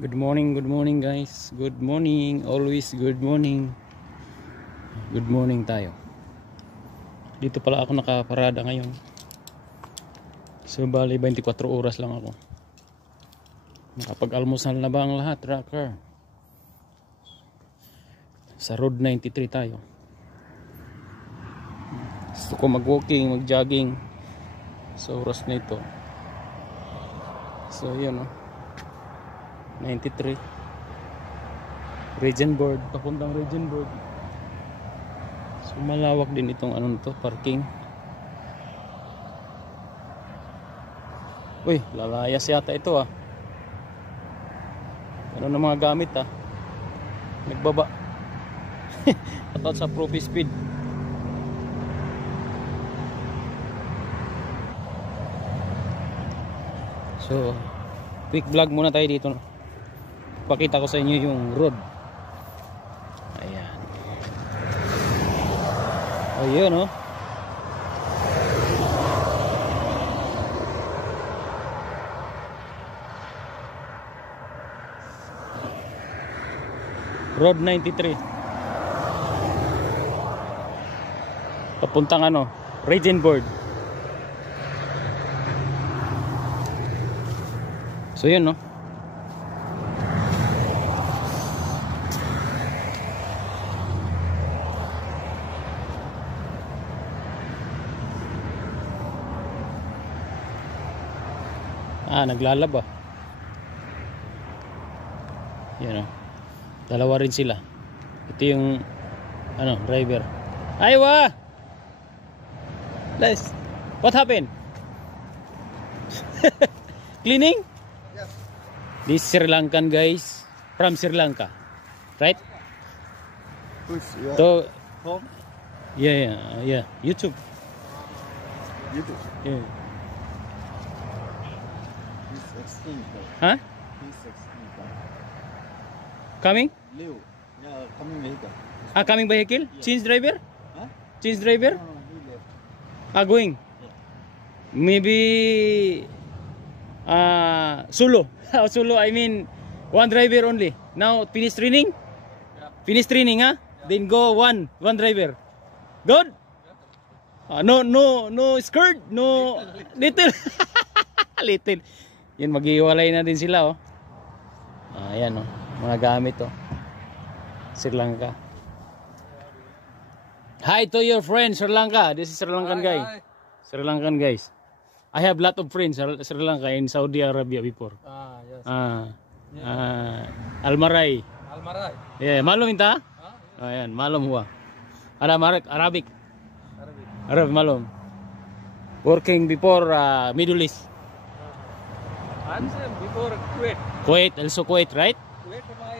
Good morning guys. Good morning, always good morning. Good morning tayo. Dito pala ako nakaparada ngayon. So bali 24 oras lang ako. Nakapag-almusal na ba ang lahat, tracker? Sa road 93 tayo. Gusto ko mag-walking, mag-jogging sa oras na ito. So yun 93 Regent Board, papuntang Regent Board. So malawak din itong parking. Uy, lalayas yata ito Ano na mga gamit nagbaba. Atot sa Profi Speed. So quick vlog muna tayo dito. Pakita ko sa inyo yung road. Ayan. Ayun Road 93. Papuntang Regent Board. So yun naglalaba. Yan dalawa rin sila. Ito yung driver. Aywa! Les, what happened? Cleaning? Yes. This Sri Lankan guys from Sri Lanka, right? Who's your So home? yeah. YouTube. YouTube. Yeah. He's extinct. Huh? He's extinct. Coming? Live. Yeah, coming later. Coming vehicle? Yeah. Change driver? Huh? Change driver? No, he left. Going? Yeah. Maybe solo. Solo, I mean one driver only. Now finish training? Yeah. Finish training, huh? Yeah. Then go one driver. Good? No skirt, no little. Little. Yan, maghiwalay na din sila ayan mga gamit Sri Lanka. Hi to your friend Sri Lanka. This is Sri Lankan guy. Hi. Sri Lankan guys. I have lot of friends Sri Lanka in Saudi Arabia before. Yes. Almarai. Almarai. Yeah, malum inta? Ayan, malum huwa. Ada Arabic. Arab malum. Working before Middle East. I'm saying before Kuwait. Kuwait, also Kuwait, right? Kuwait, I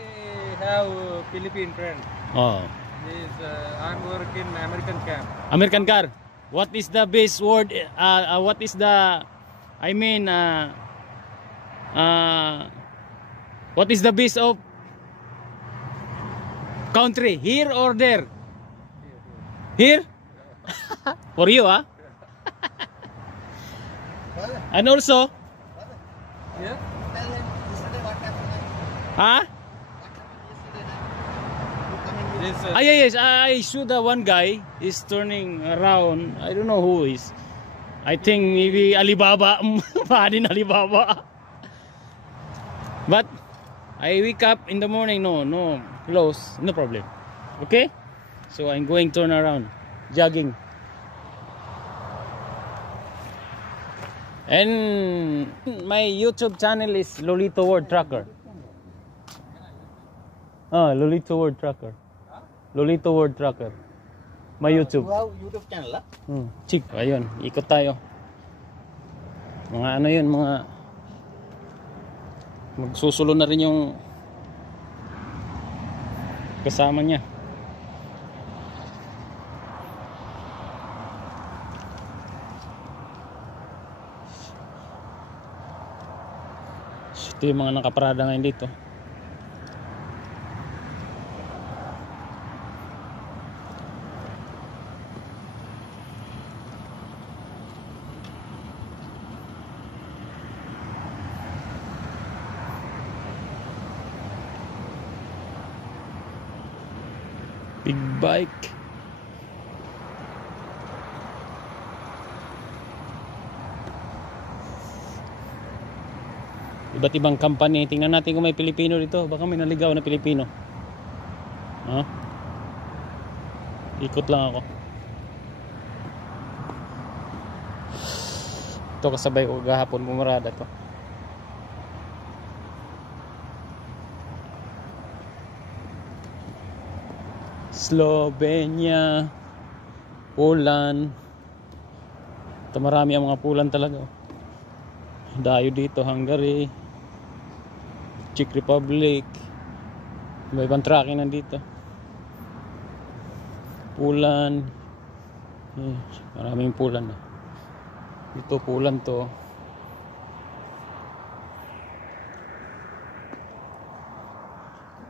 have Philippine friend. Oh. I'm working American camp. American car. What is the best word? What is the? I mean, what is the best of country? Here or there? Here? For you, And also, Yeah. Tell him yesterday what happened. huh? Yes, I saw the one guy is turning around. I don't know who is. I think maybe Alibaba. Padin Alibaba. But I wake up in the morning. No close. No problem. Okay? So I'm going turn around. Jogging. And my YouTube channel is Lolito World Tracker. Lolito World Tracker. Lolito World Tracker. My YouTube. You have YouTube channel, Chik, ayun, ikot tayo. Mga yun, mga magsusulo na rin yung kasama niya. Ito yung mga nakaparada ngayon dito. Big bike. Iba't ibang company. Tingnan natin kung may Pilipino dito. Baka may naligaw na Pilipino. Ikot lang ako. Ito kasabay ko gahapon bumarada to. Slovenia, Poland. Ito marami ang mga Poland talaga. Dayo dito, Hungary, Czech Republic. May ibang tracking nandito. Poland. Maraming Poland. Ito Poland to.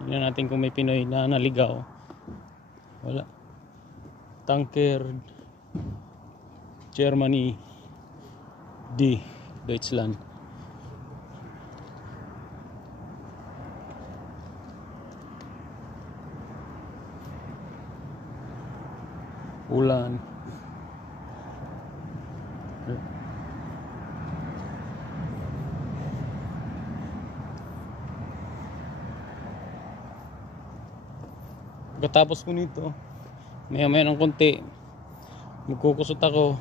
Tingnan natin kung may Pinoy na naligaw. Wala. Tanker Germany D. Deutschland. Poland. Pagkatapos ko nito, maya ng konti, magkukusot ako.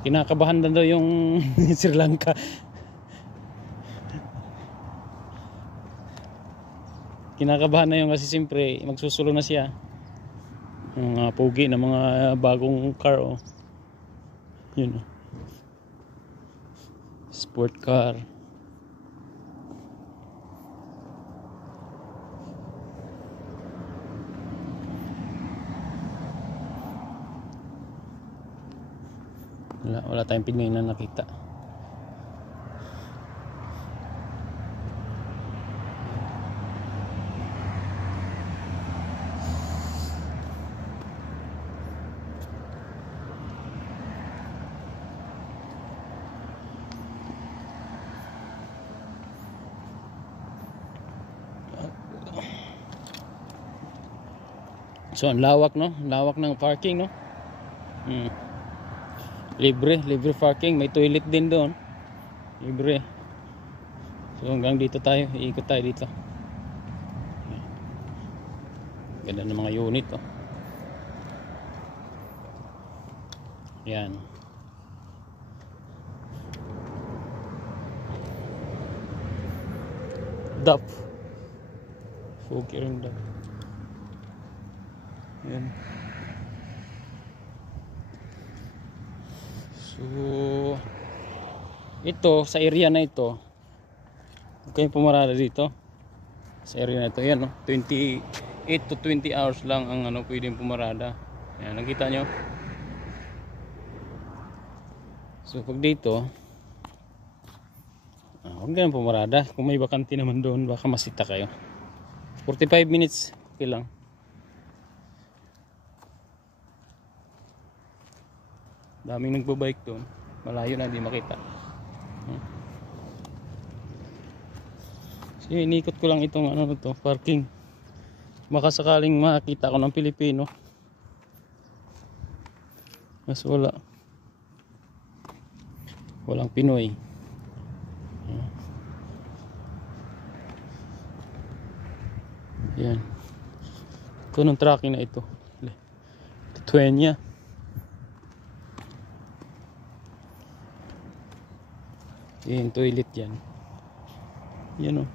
Kinakabahan na daw yung Sri Lanka. Kinakabahan na yung kasi siyempre magsusulo na siya. Yung mga pogi na mga bagong car. Yun. Sport car. Wala tayong Pinoy na nakita. So ang lawak, no? Lawak ng parking, no? Libre parking, may toilet din doon. Libre. So hanggang dito tayo, iikot tayo dito. Ganda ng mga unit, oh. Yan. DAP. Okay rin DAP. Yan. So ito sa area na ito, huwag kayong pumarada dito sa area na ito. Yan, no? 28 to 20 hours lang ang pwedeng pumarada. Yan, nakita nyo. So pag dito, huwag kayong pumarada. Kung may bakante naman doon, baka masita kayo. 45 minutes okay lang. Daming nagbabike doon. Malayo na, hindi makita. So inikot ko lang itong parking. Baka sakaling makita ko ng Pilipino. Mas walang Pinoy. Yan. Kunong tracking na ito. Lithuania. Yung toilet yan. Yan, o.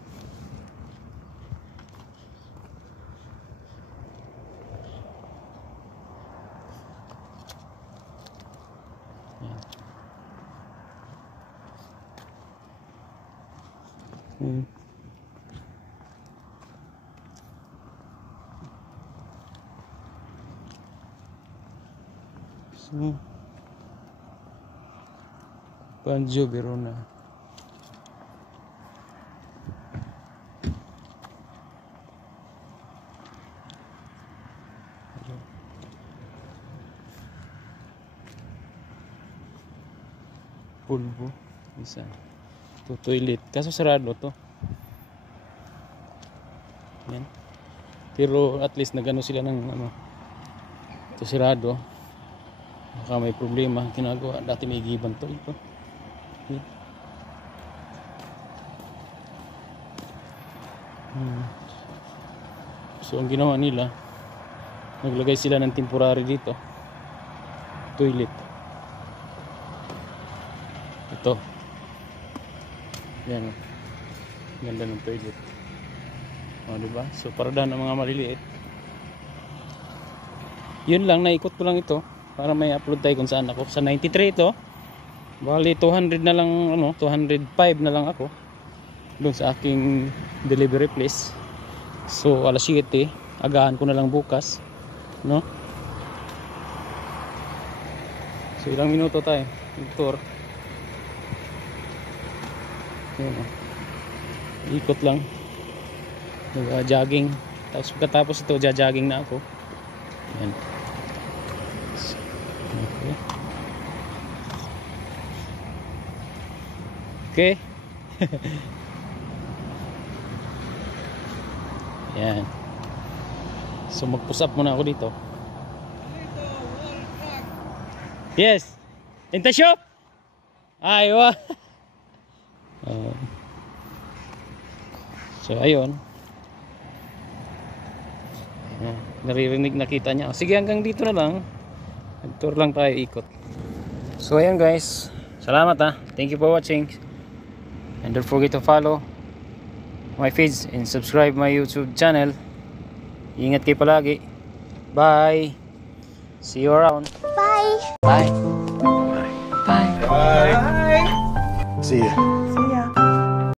So Banjo Verona. Pulbo. Isa. Ito toilet. Kaso sarado to. Yan. Pero at least nagano sila ng ano, ito sirado. Baka may problema ginagawa. Dati may giban to ito. So ang ginawa nila, naglagay sila ng temporary dito. Toilet. Ito. Yan. Ganda ng toilet. O, diba? So para dahan ng mga maliliit. Yun lang, naikot ko lang ito para may upload tayo kung saan ako. Sa 93 ito. Bali 200 na lang, ano, 205 na lang ako doon sa aking delivery place. So alas 7, agahan ko na lang bukas, no? So ilang minuto tayo tour. Ikot lang, jogging. Tapos pagkatapos ito, jogging na ako. Yan. Okay. Yan. So mag-push up muna ako dito. Yes. In the shop. Aywa. So ayun. Naririnig, nakita niya. Sige, hanggang dito na lang. Nag-tour lang tayo, ikot. So ayun guys. Salamat ha. Thank you for watching. And don't forget to follow my feeds and subscribe my YouTube channel. Ingat kayo palagi. Bye. See you around. Bye. Bye. Bye. Bye. See ya. See ya.